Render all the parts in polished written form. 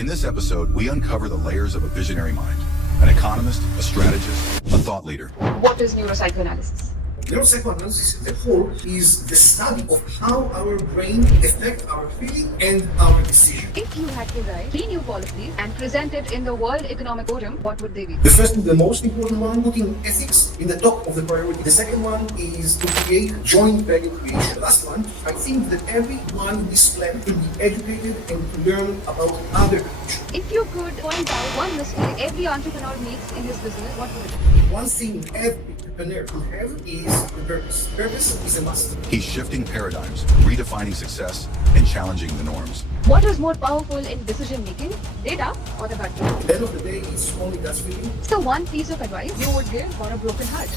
In this episode, we uncover the layers of a visionary mind, an economist, a strategist, a thought leader. What is neuropsychoanalysis? Neuropsychoanalysis as a whole is the study of how our brain affects our feeling and our decision. If you had to write 3 new policies and present it in the World Economic Forum, what would they be? The first and the most important one, putting ethics in the top of the priority. The second one is to create joint value creation. The last one, I think that everyone in this planet should be educated and to learn about other cultures. If you could point out one mistake every entrepreneur makes in his business, what would it be? One thing every entrepreneur should have is the purpose. Purpose is a must. He's shifting paradigms, redefining success, and challenging the norms. What is more powerful in decision making, data or the gut feeling? At the end of the day, it's only gut feeling. So one piece of advice you would give for a broken heart.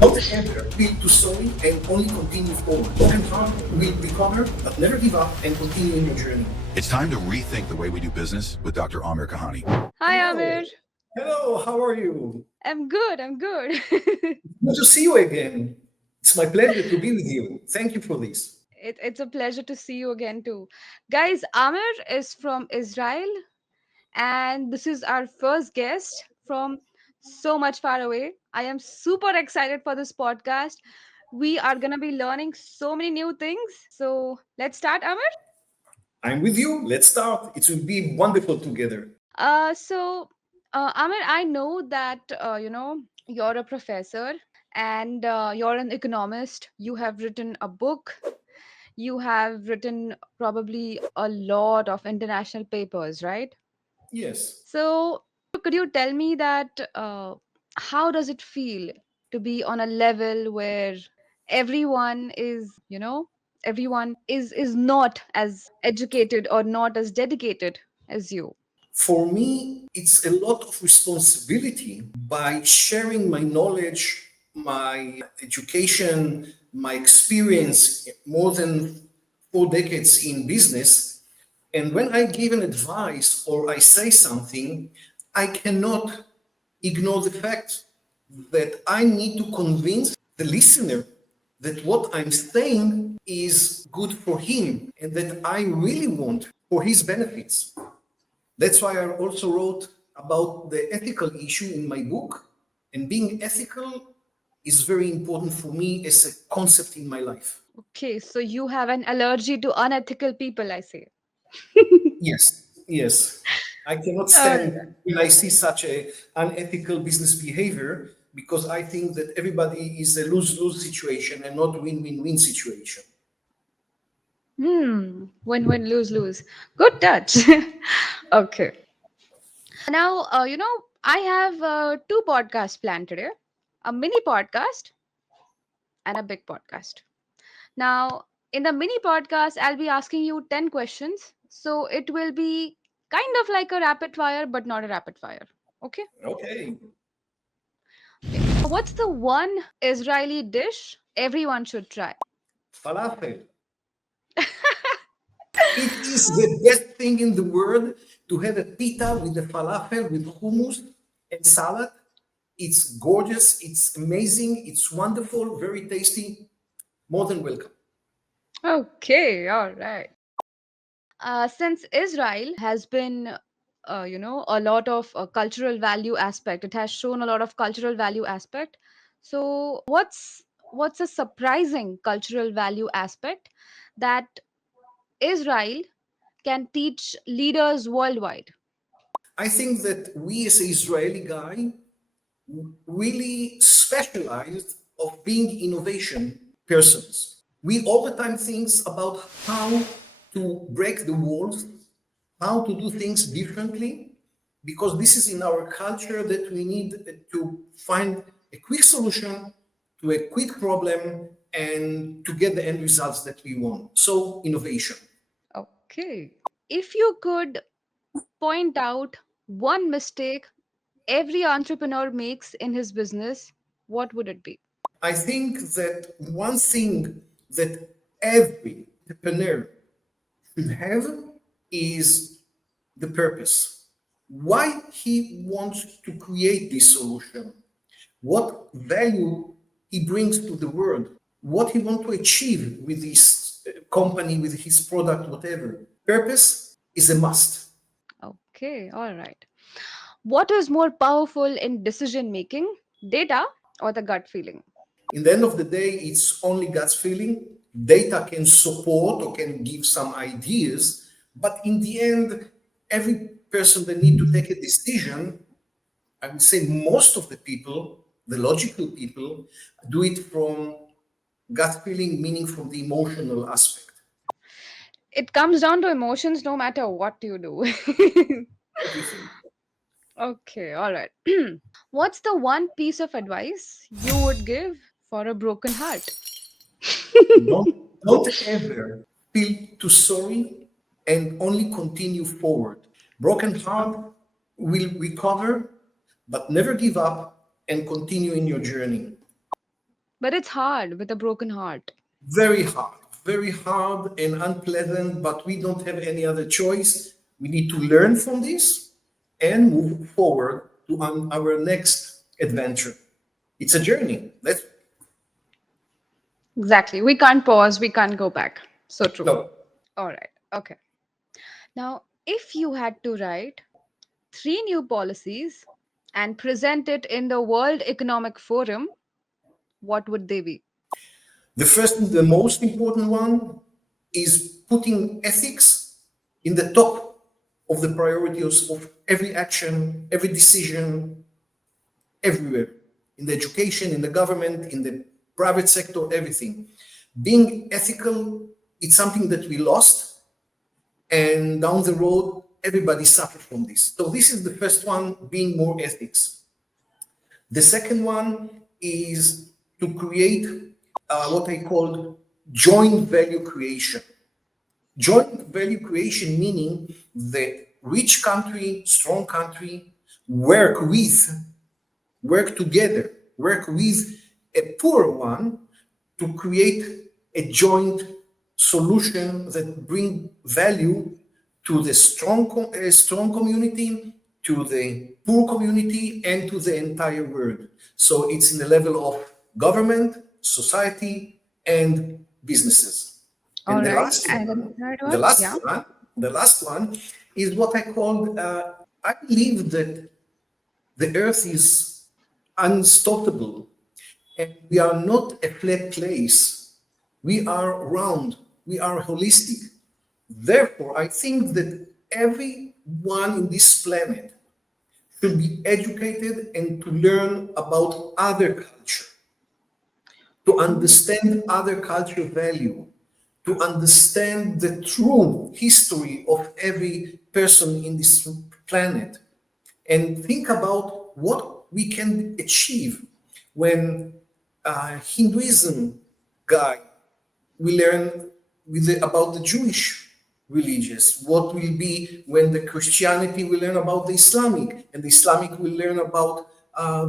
Not ever feel too sorry and only continue forward. Broken heart will recover, but never give up and continue in your journey. It's time to rethink the way we do business with Dr. Amir Kahani. Hi Hello. Amir. Hello, how are you? I'm good. Good to see you again. It's my pleasure to be with you. Thank you for this. It's a pleasure to see you again too. Guys, Amir is from Israel and this is our first guest from so much far away. I am super excited for this podcast. We are going to be learning so many new things. So let's start, Amir. I'm with you. Let's start. It will be wonderful together. Amir, I know that, you're a professor and you're an economist. You have written a book. You have written probably a lot of international papers, right? Yes. So, could you tell me that how does it feel to be on a level where everyone is not as educated or not as dedicated as you? For me, it's a lot of responsibility by sharing my knowledge, my education, my experience, more than 4 decades in business. And when I give an advice or I say something, I cannot ignore the fact that I need to convince the listener that what I'm saying is good for him and that I really want for his benefits. That's why I also wrote about the ethical issue in my book. And being ethical is very important for me as a concept in my life. Okay, so you have an allergy to unethical people, I say. Yes. I cannot stand when I see such a unethical business behavior because I think that everybody is a lose-lose situation and not win-win-win situation. Win-win, lose-lose. Good touch. Okay. Now, I have 2 podcasts planned today, a mini podcast and a big podcast. Now, in the mini podcast, I'll be asking you 10 questions. So it will be kind of like a rapid fire, but not a rapid fire. Okay. Okay. What's the one Israeli dish everyone should try? Falafel. It is the best thing in the world to have a pita with the falafel, with hummus and salad. It's gorgeous, it's amazing, it's wonderful, very tasty. More than welcome. Okay, all right. Since Israel has been, a lot of cultural value aspect, it has shown a lot of cultural value aspect. So, what's a surprising cultural value aspect that Israel can teach leaders worldwide? I think that we as an Israeli guy really specialized of being innovation persons. We all the time think about how to break the walls, how to do things differently, because this is in our culture that we need to find a quick solution to a quick problem and to get the end results that we want. So innovation. Okay. If you could point out one mistake every entrepreneur makes in his business, what would it be? I think that one thing that every entrepreneur should have is the purpose. Why he wants to create this solution, what value he brings to the world, what he wants to achieve with this company, with his product, whatever. Purpose is a must. Okay, all right. What is more powerful in decision making, data or the gut feeling? In the end of the day, it's only gut feeling. Data can support or can give some ideas, but in the end, every person that need to take a decision, I would say most of the people, the logical people, do it from gut feeling, meaning from the emotional aspect. It comes down to emotions no matter what you do. Everything. Okay, all right. What's the one piece of advice you would give for a broken heart? Don't don't ever feel too sorry and only continue forward. Broken heart will recover, but never give up and continue in your journey. But it's hard with a broken heart. Very hard and unpleasant, but we don't have any other choice. We need to learn from this and move forward to our next adventure. It's a journey. Let's Exactly. We can't pause, we can't go back. So true. no. All right. Okay. Now, if you had to write three new policies and present it in the World Economic Forum, what would they be? The first and the most important one is putting ethics in the top of the priorities of every action, every decision, everywhere, in the education, in the government, in the private sector, everything. Being ethical, it's something that we lost, and down the road, everybody suffers from this. So this is the first one, being more ethics. The second one is to create what I call joint value creation. Joint value creation meaning that rich country, strong country work together, work with a poor one to create a joint solution that bring value to the strong community, to the poor community, and to the entire world. So it's in the level of government, society, and businesses. All And the right. last And then one, the third the one? Yeah. last one, the last one is what I called. I believe that the earth is unstoppable and we are not a flat place. We are round, we are holistic. Therefore, I think that everyone in this planet should be educated and to learn about other culture, to understand other culture value, to understand the true history of every person in this planet, and think about what we can achieve when Hinduism guy we learn about the Jewish religious. What will be when the Christianity will learn about the Islamic, and the Islamic will learn about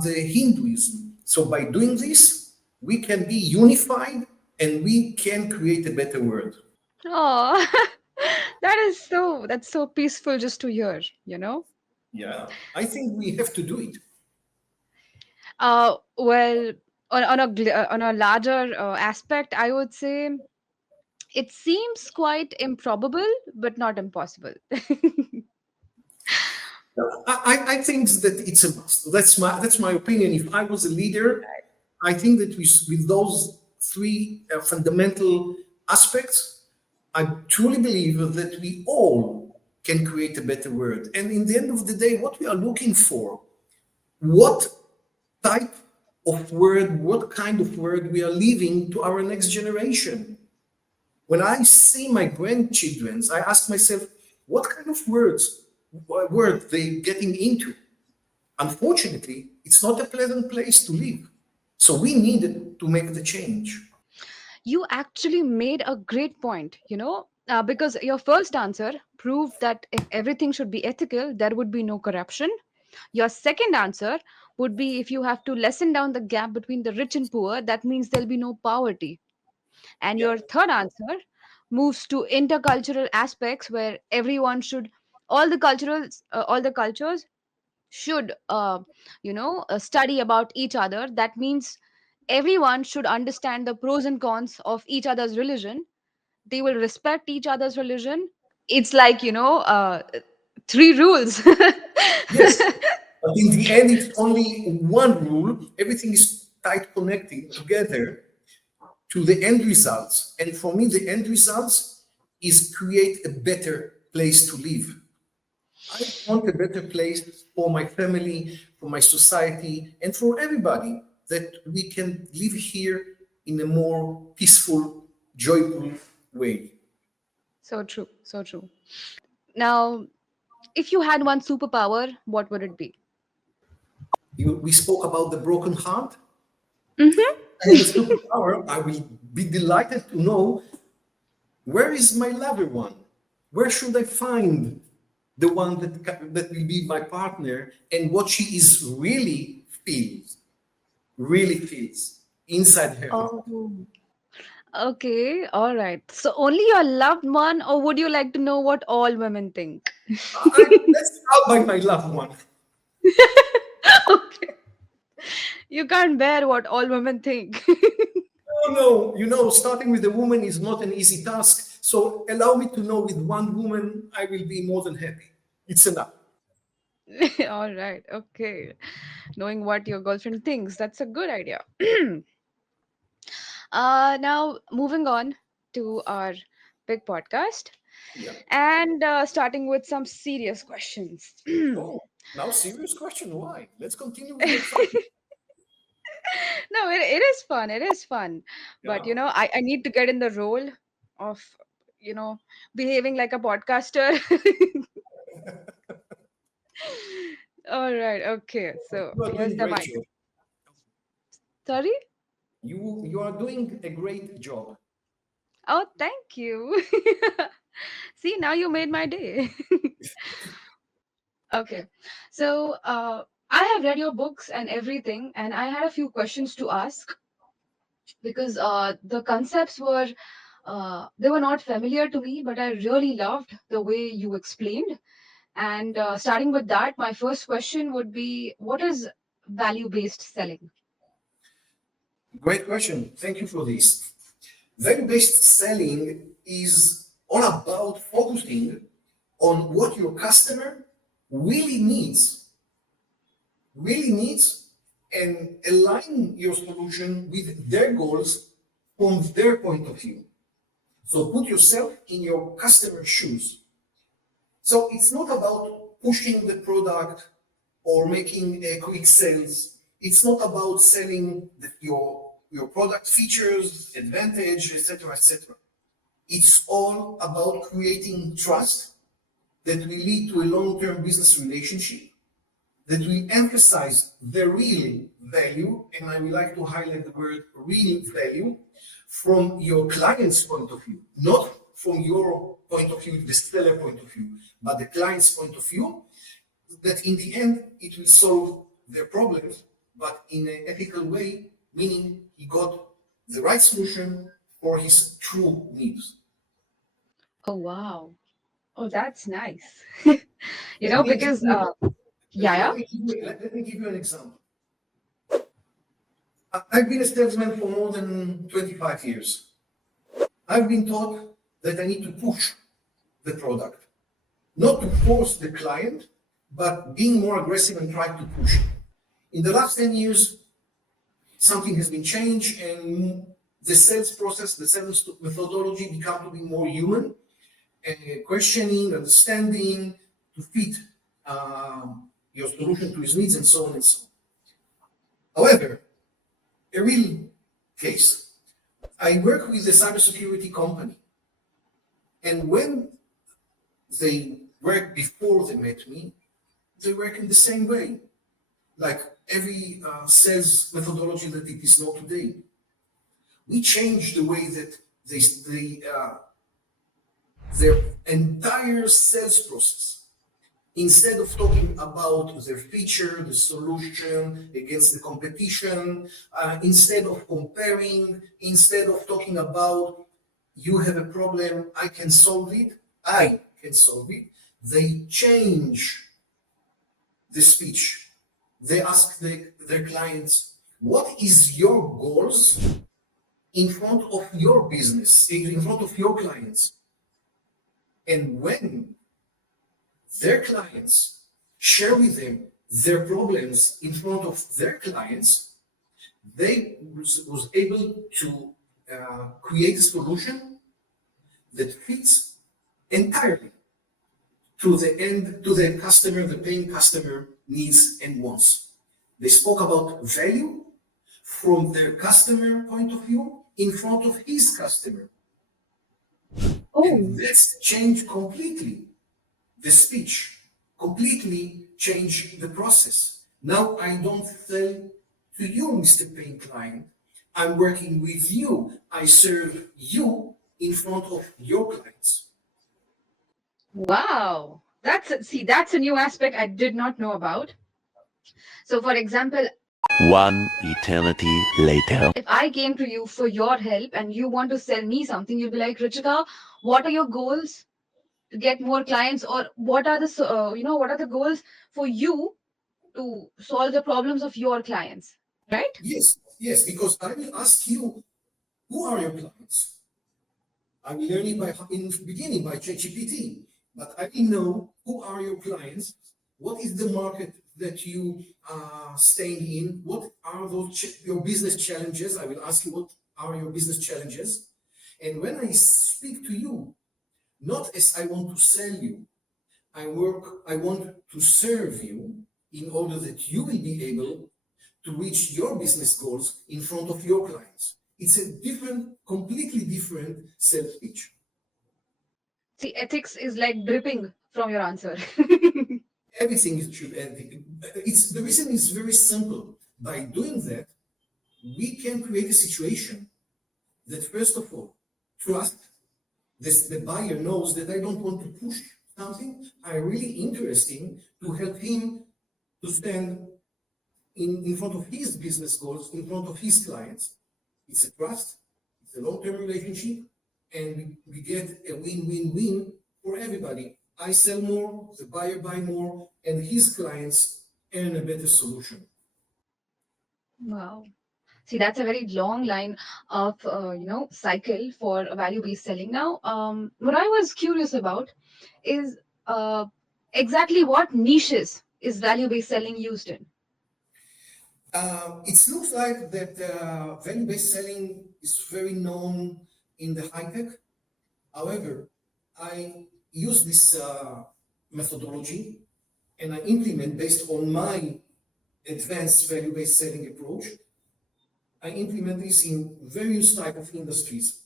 the Hinduism. So by doing this, we can be unified and we can create a better world. Oh, that's so peaceful just to hear, you know? Yeah, I think we have to do it. Well, on a larger aspect, I would say it seems quite improbable, but not impossible. I think that it's a must. That's my opinion. If I was a leader, I think that with those three fundamental aspects, I truly believe that we all can create a better world. And in the end of the day, what we are looking for, what type of word, what kind of word we are leaving to our next generation. When I see my grandchildren, I ask myself, what kind of word they getting into? Unfortunately, it's not a pleasant place to live. So we needed to make the change. You actually made a great point, because your first answer proved that if everything should be ethical, there would be no corruption. Your second answer would be if you have to lessen down the gap between the rich and poor, that means there'll be no poverty. And Yeah. your third answer moves to intercultural aspects where everyone should, all the cultures should, study about each other. That means everyone should understand the pros and cons of each other's religion. They will respect each other's religion. It's like, Three rules. Yes, but in the end, it's only one rule. Everything is tight connected together to the end results. And for me, the end results is create a better place to live. I want a better place for my family, for my society, and for everybody, that we can live here in a more peaceful, joyful way. So true. So true. Now, if you had one superpower, what would it be? We spoke about the broken heart. Mm-hmm. I have a superpower. I will be delighted to know, where is my lover one? Where should I find the one that will be my partner, and what she is really feels inside her heart. Oh, okay. All right. So only your loved one, or would you like to know what all women think? Let's start by my loved one. Okay. You can't bear what all women think. Oh no, starting with a woman is not an easy task. So allow me to know, with one woman, I will be more than happy. It's enough. All right. Okay. Knowing what your girlfriend thinks, that's a good idea. Now, moving on to our big podcast Yeah. and starting with some serious questions. Oh, now serious question. Why? Let's continue with the excitement. No, it is fun. It is fun. But, Yeah. I need to get in the role of, you know, behaving like a podcaster. All right. Okay. So You are doing here's a the great mic. job. Sorry? You are doing a great job. Oh, thank you. See, now you made my day. Okay. So, I have read your books and everything, and I had a few questions to ask because the concepts were they were not familiar to me, but I really loved the way you explained. And starting with that, my first question would be, what is value-based selling? Great question. Thank you for this. Value-based selling is all about focusing on what your customer really needs, and align your solution with their goals from their point of view. So put yourself in your customer's shoes. So it's not about pushing the product or making a quick sales. It's not about selling your product features, advantage, etc., etc. It's all about creating trust that will lead to a long-term business relationship, that will emphasize the real value, and I would like to highlight the word real value, from your client's point of view, not from your point of view, the seller point of view, but the client's point of view, that in the end it will solve their problems, but in an ethical way, meaning he got the right solution for his true needs. Oh, wow. Oh, that's nice. Let me give Because, you, yeah, yeah. let me give you an example. I've been a salesman for more than 25 years. I've been taught that I need to push the product, not to force the client, but being more aggressive and try to push it. In the last 10 years, something has been changed, and the sales process, the sales methodology become to be more human, and questioning, understanding, to fit your solution to his needs, and so on and so on. However, a real case, I work with a cybersecurity company, and when they work before they met me, they work in the same way, like every sales methodology that it is not today. We changed the way that their entire sales process. Instead of talking about their feature, the solution against the competition, instead of comparing, instead of talking about, you have a problem, I can solve it, they change the speech. They ask their clients, what is your goals in front of your business, in front of your clients? And when their clients, share with them their problems in front of their clients, they was able to create a solution that fits entirely to the customer, the paying customer needs and wants. They spoke about value from their customer point of view in front of his customer. And Oh, that's changed completely the speech, completely changed the process. Now I don't sell to you, Mr. Paying Client. I'm working with you. I serve you in front of your clients. wow. That's a new aspect I did not know about. So, for example, One eternity later. if I came to you for your help and you want to sell me something, you'll be like, Richika, what are your goals to get more clients, or what are what are the goals for you to solve the problems of your clients, right? Yes, yes, because I will ask you, who are your clients? I'm learning in the beginning by ChatGPT, but I will know who are your clients, what is the market that you are staying in, what are your business challenges. I will ask you what are your business challenges. And when I speak to you, not as I want to sell you, I want to serve you in order that you will be able to reach your business goals in front of your clients. It's a completely different sales pitch. See, ethics is like dripping from your answer. Everything is true. The reason is very simple. By doing that, we can create a situation that, first of all, trust. The buyer knows that I don't want to push something. I'm really interested to help him to stand in front of his business goals, in front of his clients. It's a trust, it's a long-term relationship, and we get a win-win-win for everybody. I sell more, the buyer buy more, and his clients earn a better solution. Wow. See, that's a very long line of cycle for value-based selling. Now, what I was curious about is exactly what niches is value-based selling used in? It looks like that value-based selling is very known in the high tech. However, I use this methodology and I implement based on my advanced value-based selling approach. I implement this in various type of industries,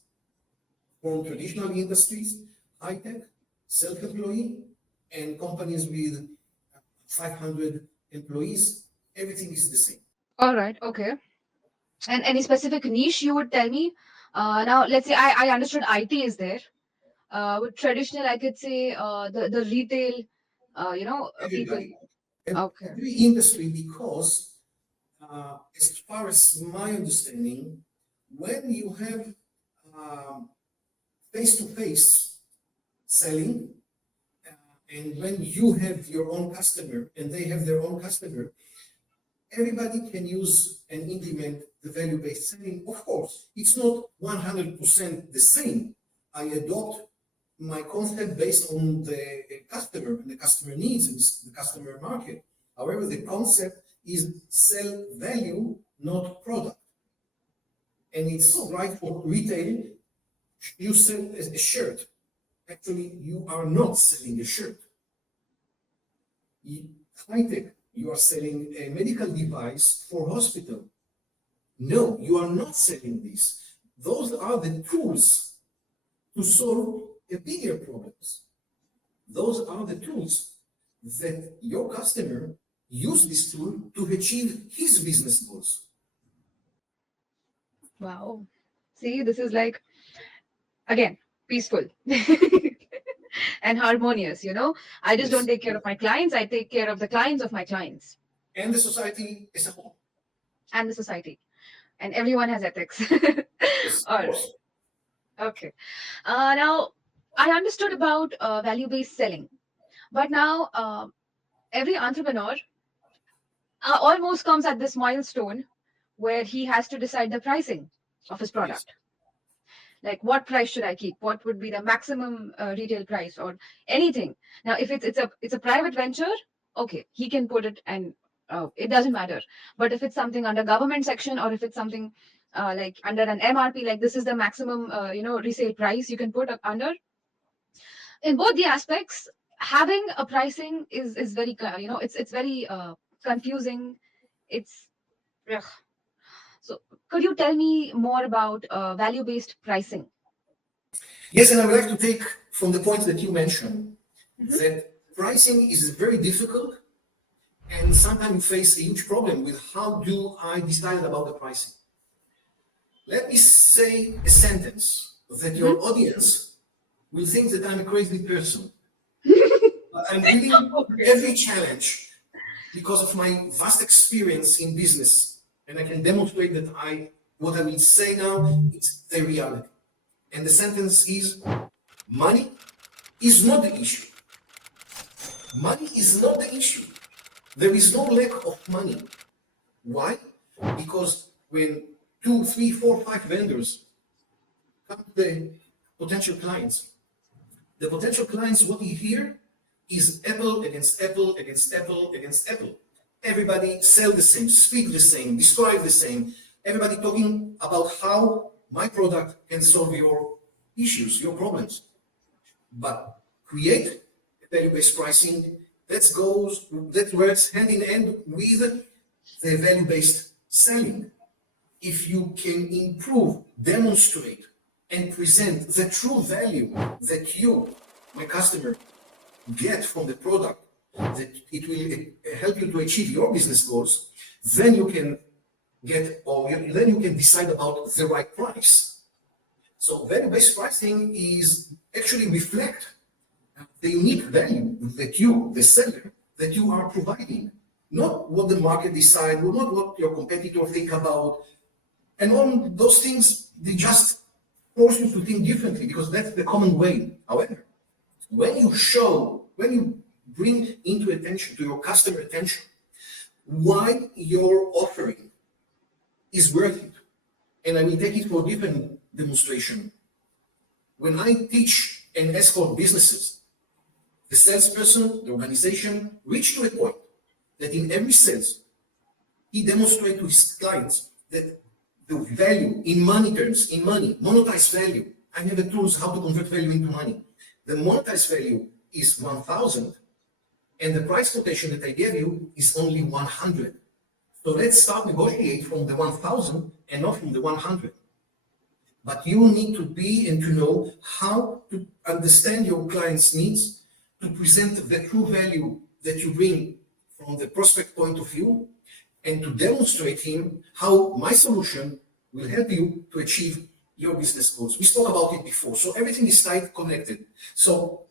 from traditional industries, high tech, self-employed, and companies with 500 employees. Everything is the same. All right. Okay. And any specific niche you would tell me? Now, let's say I understood IT is there. With traditional, I could say the retail, people. Everybody, Okay. every industry, because as far as my understanding, when you have face-to-face selling, and when you have your own customer and they have their own customer, everybody can use and implement the value-based selling. Of course, it's not 100% the same. I adopt my concept based on the customer and the customer needs and the customer market. However, the concept is sell value, not product. And it's right for retail. You sell a shirt. Actually, you are not selling a shirt. High tech, you are selling a medical device for hospital. No, you are not selling this. Those are the tools to solve a bigger problems. Those are the tools that your customer use this tool to achieve his business goals. Wow. See, this is like, again, peaceful and harmonious. I just don't Yes. take care of my clients, I take care of the clients of my clients And the society as a whole. and the society. And everyone has ethics. Yes, of All right. course. Okay. Now, I understood about value based selling, but now every entrepreneur almost comes at this milestone where he has to decide the pricing of his Yes. product. Like, what price should I keep? What would be the maximum retail price or anything? Now, if it's a private venture, okay, he can put it, and it doesn't matter. But if it's something under government section, or if it's something like under an MRP, like this is the maximum resale price you can put up under. In both the aspects, having a pricing is very it's very confusing. It's ugh. So could you tell me more about value based pricing? Yes, and I would like to take from the point that you mentioned that pricing is very difficult, and sometimes you face a huge problem with how do I decide about the pricing. Let me say a sentence that your audience will think that I'm a crazy person. But I'm willing every challenge because of my vast experience in business, and I can demonstrate that what I will say now, it's the reality. And the sentence is, money is not the issue. Money is not the issue. There is no lack of money. Why? Because when 2, 3, 4, 5 vendors come to the potential clients, what you hear is Apple against Apple against Apple against Apple. Everybody sell the same, speak the same, describe the same. Everybody talking about how my product can solve your issues, your problems. But create value-based pricing that works hand in hand with the value-based selling. If you can improve, demonstrate, and present the true value that you, my customer, get from the product, that it will help you to achieve your business goals, then you can then you can decide about the right price. So value-based pricing is actually reflect the unique value that you, the seller, that you are providing, not what the market decides, not what your competitor think about, and all those things. They just force you to think differently because that's the common way. However, when you bring into attention to your customer attention why your offering is worth it, and I will take it for a different demonstration. When I teach and escort businesses, the salesperson, the organization, reach to a point that in every sales, he demonstrates to his clients that the value in money terms, in money, monetized value, I have the tools how to convert value into money. The monetized value is 1,000, and the price quotation that I gave you is only 100. So let's start negotiate from the 1,000 and not from the 100. But you need to be and to know how to understand your client's needs, to present the true value that you bring from the prospect point of view, and to demonstrate him how my solution will help you to achieve your business goals. We spoke about it before, so everything is tied, connected. So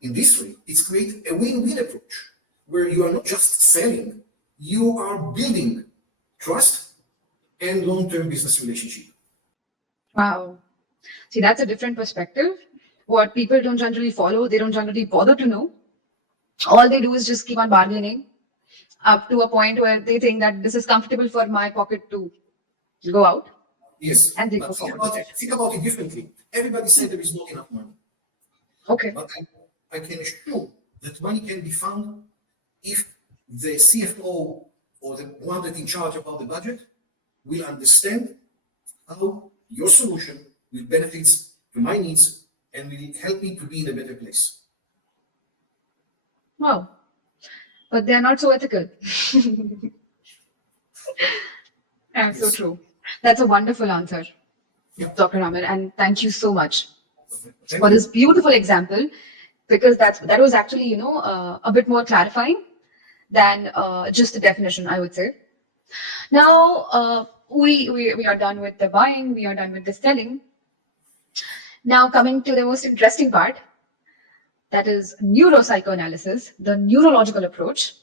in this way, it's create a win-win approach where you are not just selling, you are building trust and long-term business relationship. Wow. See, that's a different perspective. What people don't generally follow, they don't generally bother to know. All they do is just keep on bargaining up to a point where they think that this is comfortable for my pocket to go out, Yes, and they but go forward with it. think about it differently. Everybody said there is not enough money, Okay. but I can assure that money can be found if the CFO or the one that in charge about the budget will understand how your solution will benefit to my needs and will help me to be in a better place. Wow. But they're not so ethical. That's so Yes. true. That's a wonderful answer, Yeah. Dr. Amir, and thank you so much Thank for you. this beautiful example, because that was actually a bit more clarifying than just the definition, I would say. Now we are done with the buying, we are done with the selling. Now coming to the most interesting part, that is neuropsychoanalysis, the neurological approach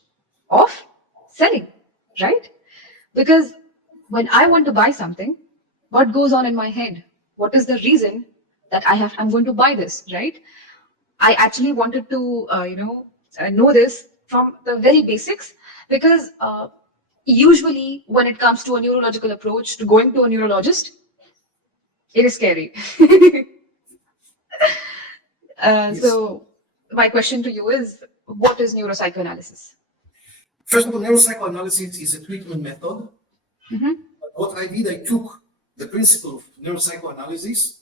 of selling, right? Because when I want to buy something, what goes on in my head? What is the reason that I'm going to buy this, right? I actually wanted to, know this from the very basics, because usually when it comes to a neurological approach, to going to a neurologist, It is scary. Yes. So, my question to you is, what is neuropsychoanalysis? First of all, neuropsychoanalysis is a treatment method. Mhm. But what I did, I took the principle of neuropsychoanalysis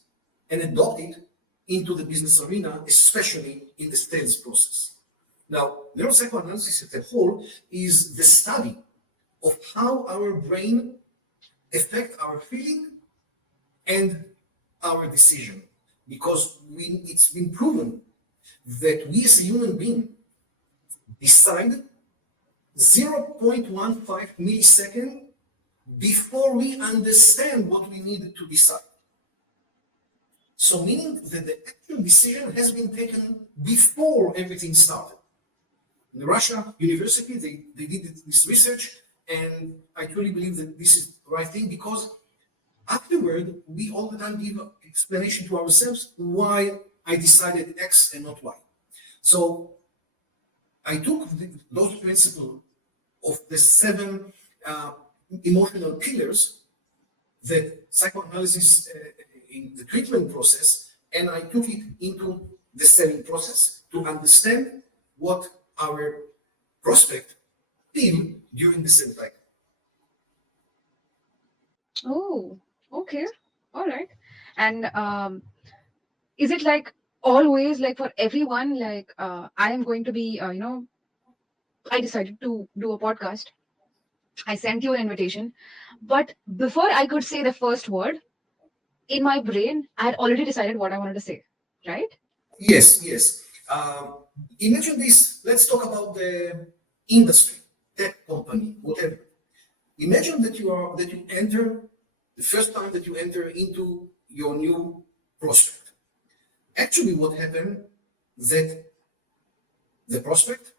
and adopted it into the business arena, especially in the sales process. Now, neuropsychoanalysis as a whole is the study of how our brain affect our feeling and our decision. Because it's been proven that we as a human being decide 0.15 millisecond before we understand what we needed to decide. So meaning that the actual decision has been taken before everything started. In the Russia university, they did this research, and I truly believe that this is the right thing, because afterward, we all the time give explanation to ourselves why I decided X and not Y. So I took those principles of the 7 emotional pillars that psychoanalysis in the treatment process, and I took it into the selling process to understand what our prospect feel during the sales cycle. Oh, okay. All right. And is it like always like for everyone, like I am going to be, I decided to do a podcast. I sent you an invitation, but before I could say the first word, in my brain, I had already decided what I wanted to say, right? Yes, yes. Imagine this. Let's talk about the industry, tech company, whatever. Imagine that you enter the first time that you enter into your new prospect. Actually, what happened that the prospect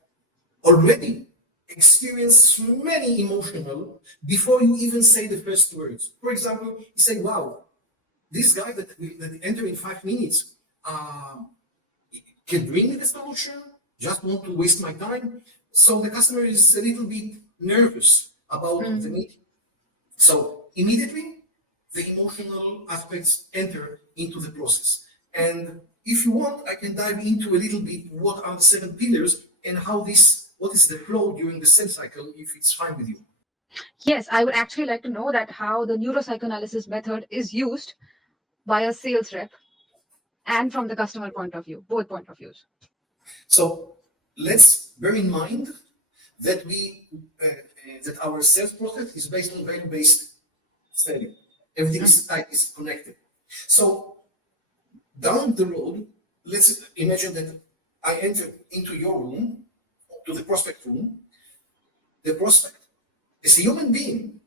already experienced many emotional before you even say the first words. For example, you say, "Wow, this guy that enter in 5 minutes can bring me the solution. Just want to waste my time." So the customer is a little bit nervous about the Mm. meeting. So immediately, the emotional aspects enter into the process. And if you want, I can dive into a little bit what are the 7 pillars and what is the flow during the sales cycle, if it's fine with you. Yes, I would actually like to know that how the neuropsychoanalysis method is used by a sales rep and from the customer point of view, both point of views. So let's bear in mind that that our sales process is based on value-based selling. Everything Mhm. is connected. So down the road, let's imagine that I enter into your room, to the prospect room. The prospect is a human being.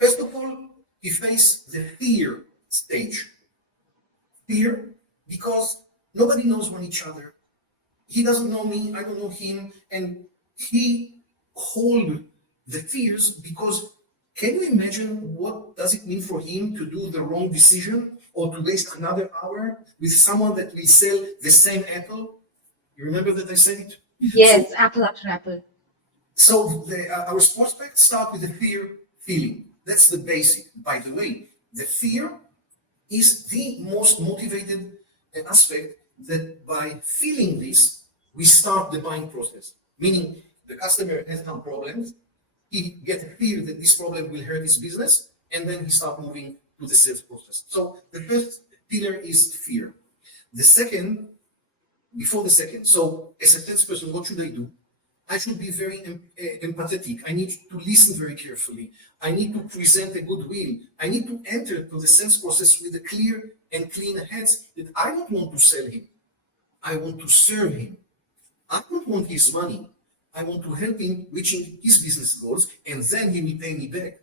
First of all, he faces the fear stage. Fear because nobody knows one each other. He doesn't know me, I don't know him, and he hold the fears because can you imagine what does it mean for him to do the wrong decision or to waste another hour with someone that will sell the same apple? You remember that I said it? Yes, So, apple after apple. our prospects start with the fear feeling. That's the basic. By the way, the fear is the most motivated aspect that by feeling this, we start the buying process. Meaning the customer has some problems, he gets a fear that this problem will hurt his business, and then he start moving to the sales process. So the first pillar is fear. The second, before the second, so as a salesperson, what should I do? I should be very empathetic. I need to listen very carefully. I need to present a good will. I need to enter to the sales process with a clear and clean heads that I don't want to sell him. I want to serve him. I don't want his money. I want to help him reaching his business goals, and then he will pay me back.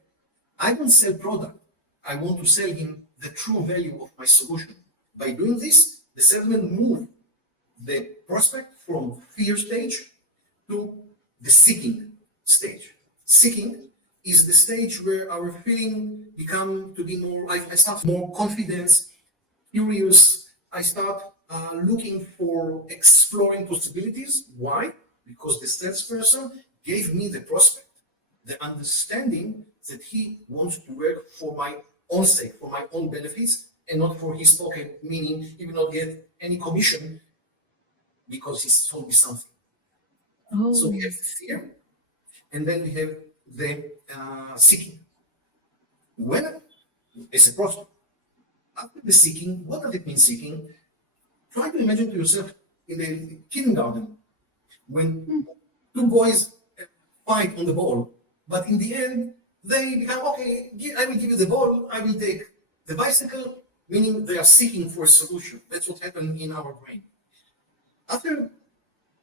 I don't sell product. I want to sell him the true value of my solution. By doing this, the salesman move the prospect from fear stage to the seeking stage. Seeking is the stage where our feeling become to be more like I start more confidence, curious. I start looking for exploring possibilities. Why? Because the salesperson gave me the prospect, the understanding that he wants to work for my own sake, for my own benefits, and not for his pocket, meaning he will not get any commission because he sold me something. So we Oh. have fear, and then we have the seeking. When it's a process. After the seeking, what does it mean seeking? Try to imagine to yourself in the kindergarten when two boys fight on the ball, but in the end they become okay. I will give you the ball. I will take the bicycle. Meaning they are seeking for a solution. That's what happened in our brain. After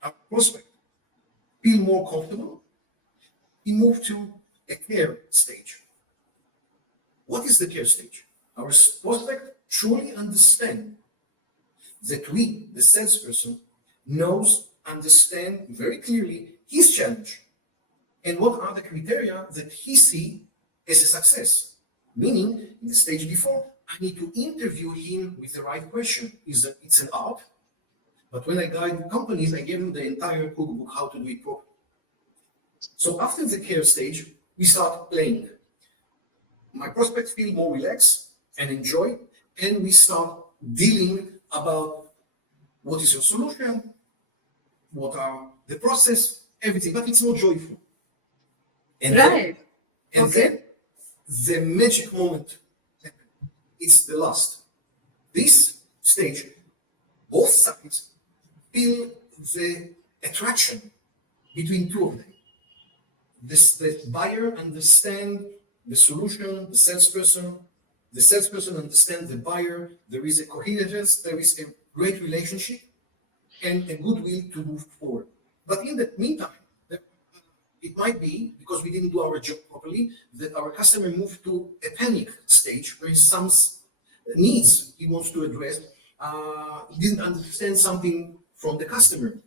our prospect feel more comfortable, we move to a care stage. What is the care stage? Our prospect truly understand that we, the salesperson, knows, understand very clearly his challenge and what are the criteria that he see as a success. Meaning, in the stage before, I need to interview him with the right question. It's an art, but when I guide companies, I give them the entire cookbook how to do it properly. So after the care stage, we start playing. My prospects feel more relaxed and enjoy, and we start dealing about what is your solution, what are the process, everything, but it's more joyful. And Right. then Okay. the magic moment, it's the last. This stage, both sides feel the attraction between two of them. The buyer understand the solution, the salesperson understand the buyer, there is a coherence, there is a great relationship and a goodwill to move forward. But in the meantime, it might be because we didn't do our job properly that our customer moved to a panic stage where some needs he wants to address. He didn't understand something from the customer,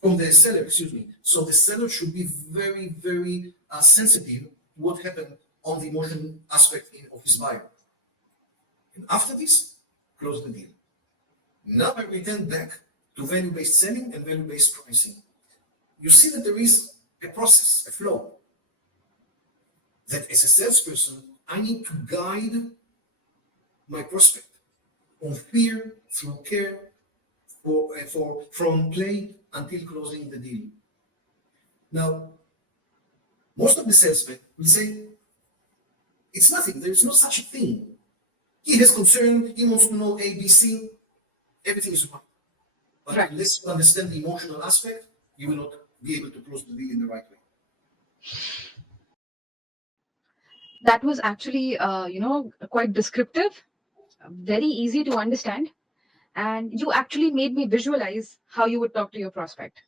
from the seller, excuse me. So the seller should be very, very sensitive to what happened on the emotion aspect of his buyer. And after this, close the deal. Now I return back to value-based selling and value-based pricing. You see that there is a process, a flow, that as a salesperson, I need to guide my prospect from fear through care from play until closing the deal. Now, most of the salesmen will say, it's nothing, there's no such a thing. He has concern, he wants to know A, B, C, everything is fine. But Right. unless you understand the emotional aspect, you will not be able to close the deal in the right way. That was actually, quite descriptive, very easy to understand. And you actually made me visualize how you would talk to your prospect.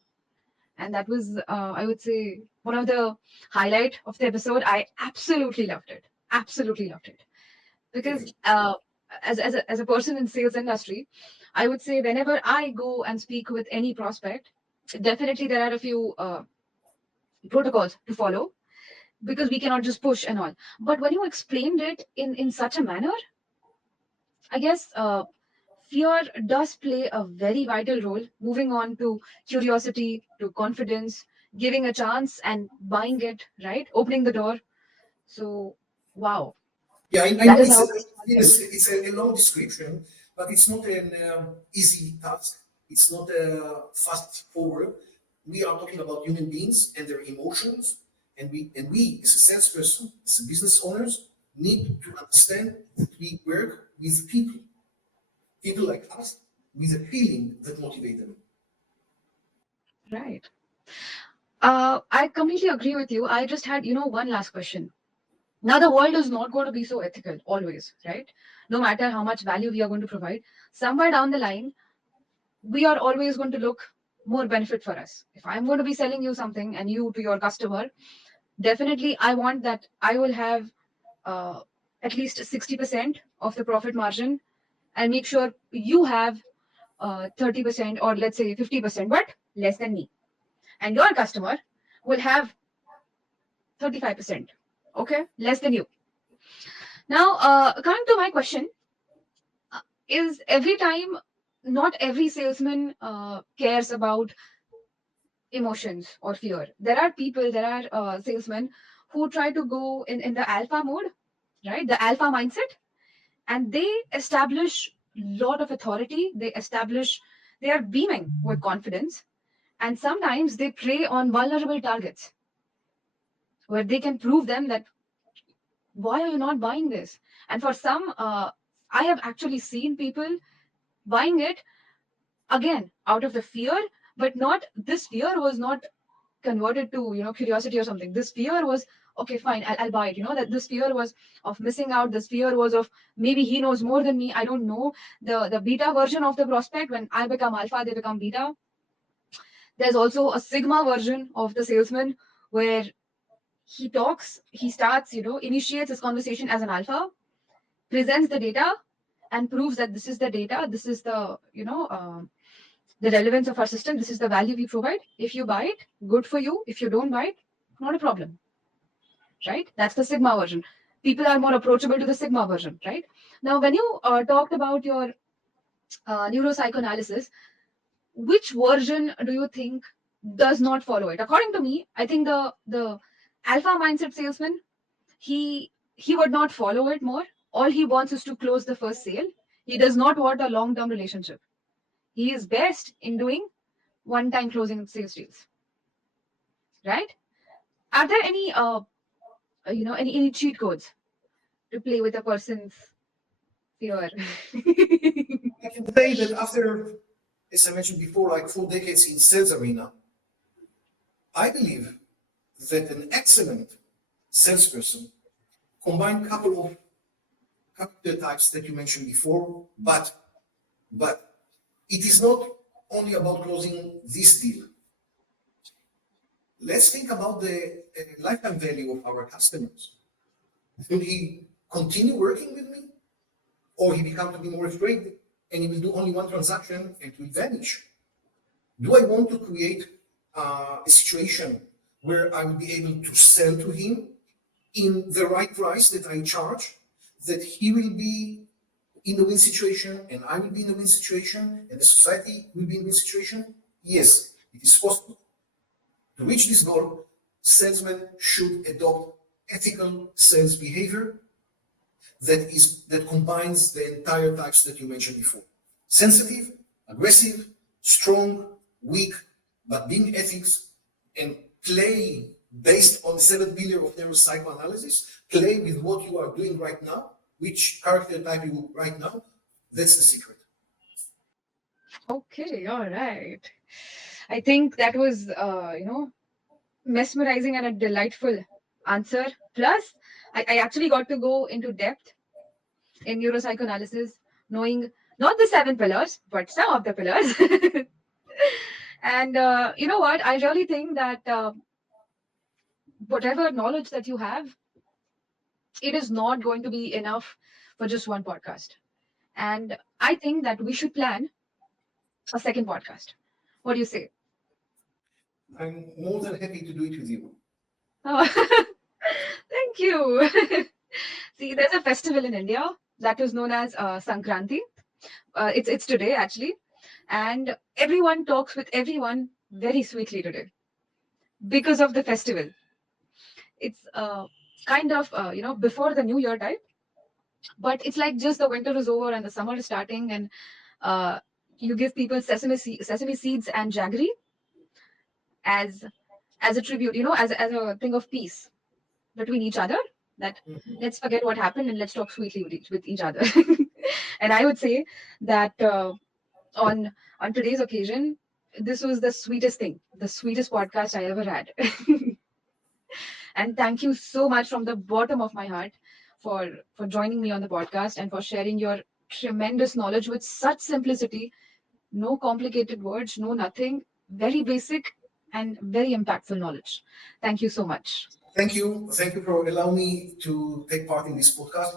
And that was, I would say, one of the highlight of the episode. I absolutely loved it. Absolutely loved it. Because as a person in sales industry, I would say whenever I go and speak with any prospect, definitely there are a few protocols to follow because we cannot just push and all. But when you explained it in such a manner, I guess fear does play a very vital role. Moving on to curiosity, to confidence, giving a chance and buying it, right? Opening the door. So, wow, Yeah, I that know is it's how. it's a long description, but it's not an easy task. It's not fast forward. We are talking about human beings and their emotions, and we as a salesperson, as a business owners, need to understand that we work with people like us, with a feeling that motivate them. Right. I completely agree with you. I just had, one last question. Now, the world is not going to be so ethical always, right? No matter how much value we are going to provide, somewhere down the line, we are always going to look more benefit for us. If I'm going to be selling you something and you to your customer, definitely I want that I will have uh, at least 60% of the profit margin and make sure you have 30% or let's say 50%, but less than me. And your customer will have 35%, okay, less than you. Now, coming to my question, is every time, not every salesman cares about emotions or fear. There are people, there are salesmen who try to go in the alpha mode, right? The alpha mindset. and they establish lot of authority. They are beaming with confidence, and sometimes they prey on vulnerable targets where they can prove them that why are you not buying this. And for some, I have actually seen people buying it again out of the fear, but not this fear was not converted to curiosity or something. This fear was, okay, fine, I'll buy it. That this fear was of missing out. This fear was of maybe he knows more than me, I don't know. The beta version of the prospect, when I become alpha, they become beta. There's also a sigma version of the salesman where he starts, initiates his conversation as an alpha, presents the data, and proves that this is the data, this is the the relevance of our system, this is the value we provide. If you buy it, good for you. If you don't buy it, not a problem, right? That's the sigma version. People are more approachable to the sigma version, right? Now, when you talked about your neuropsychoanalysis, which version do you think does not follow it? According to me, I think the alpha mindset salesman, he would not follow it more. All he wants is to close the first sale. He does not want a long term relationship. He is best in doing one time closing sales deals, right? Are there any any cheat codes to play with a person's fear? I can say that after, as I mentioned before, like 4 decades in sales arena, I believe that an excellent salesperson combine couple of character types that you mentioned before, but it is not only about closing this deal. Let's think about the lifetime value of our customers. Will he continue working with me, or he become to be more afraid and he will do only one transaction and will vanish? Do I want to create a situation where I will be able to sell to him in the right price that I charge, that he will be in the win situation and I will be in the win situation and the society will be in the win situation? Yes, it is possible. To reach this goal, salesmen should adopt ethical sales behavior that combines the entire types that you mentioned before. Sensitive, aggressive, strong, weak, but being ethics and play based on the 7 billion of neuropsychoanalysis, play with what you are doing right now, which character type you right now, that's the secret. Okay, all right. I think that was mesmerizing and a delightful answer. Plus, I actually got to go into depth in neuropsychoanalysis, knowing not the 7 pillars, but some of the pillars. And you know what? I really think that whatever knowledge that you have, it is not going to be enough for just one podcast. And I think that we should plan a second podcast. What do you say? I'm more than happy to do it with you. Oh, thank you. See, there's a festival in India that is known as Sankranti. It's today actually, and everyone talks with everyone very sweetly today because of the festival. It's kind of before the New Year type, but it's like just the winter is over and the summer is starting, and uh, you give people sesame seeds and jaggery as as a tribute, as a thing of peace between each other. That let's forget what happened and let's talk sweetly with each other. And I would say that on today's occasion, this was the sweetest thing, the sweetest podcast I ever had. And thank you so much from the bottom of my heart for joining me on the podcast and for sharing your tremendous knowledge with such simplicity. No complicated words, no nothing. Very basic and very impactful knowledge. Thank you so much. Thank you. Thank you for allowing me to take part in this podcast.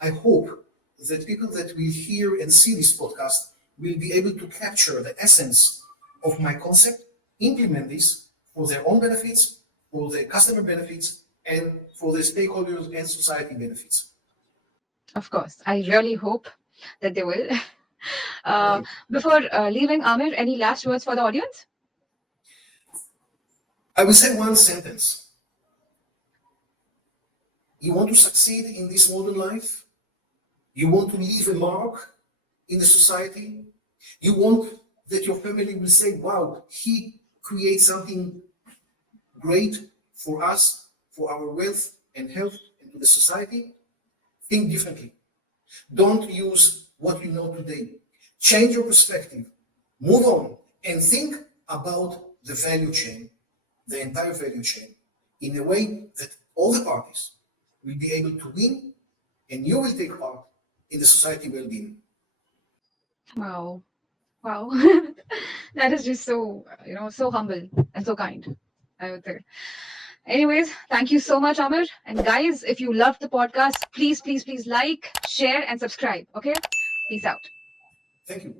I hope that people that will hear and see this podcast will be able to capture the essence of my concept, implement this for their own benefits, for the customer benefits, and for the stakeholders and society benefits. Of course, I really hope that they will. Thank Uh, you. before leaving, Amir, any last words for the audience? I will say one sentence. You want to succeed in this modern life? You want to leave a mark in the society. You want that your family will say, wow, he creates something great for us, for our wealth and health, and to the society. Think differently. Don't use what you know today. Change your perspective. Move on and think about the value chain, the entire value chain, in a way that all the parties will be able to win and you will take part in the society well-being. Wow. Wow. That is just so, so humble and so kind, I would say. Anyways, thank you so much, Amir. And guys, if you loved the podcast, please, please, please like, share, and subscribe. Okay? Peace out. Thank you.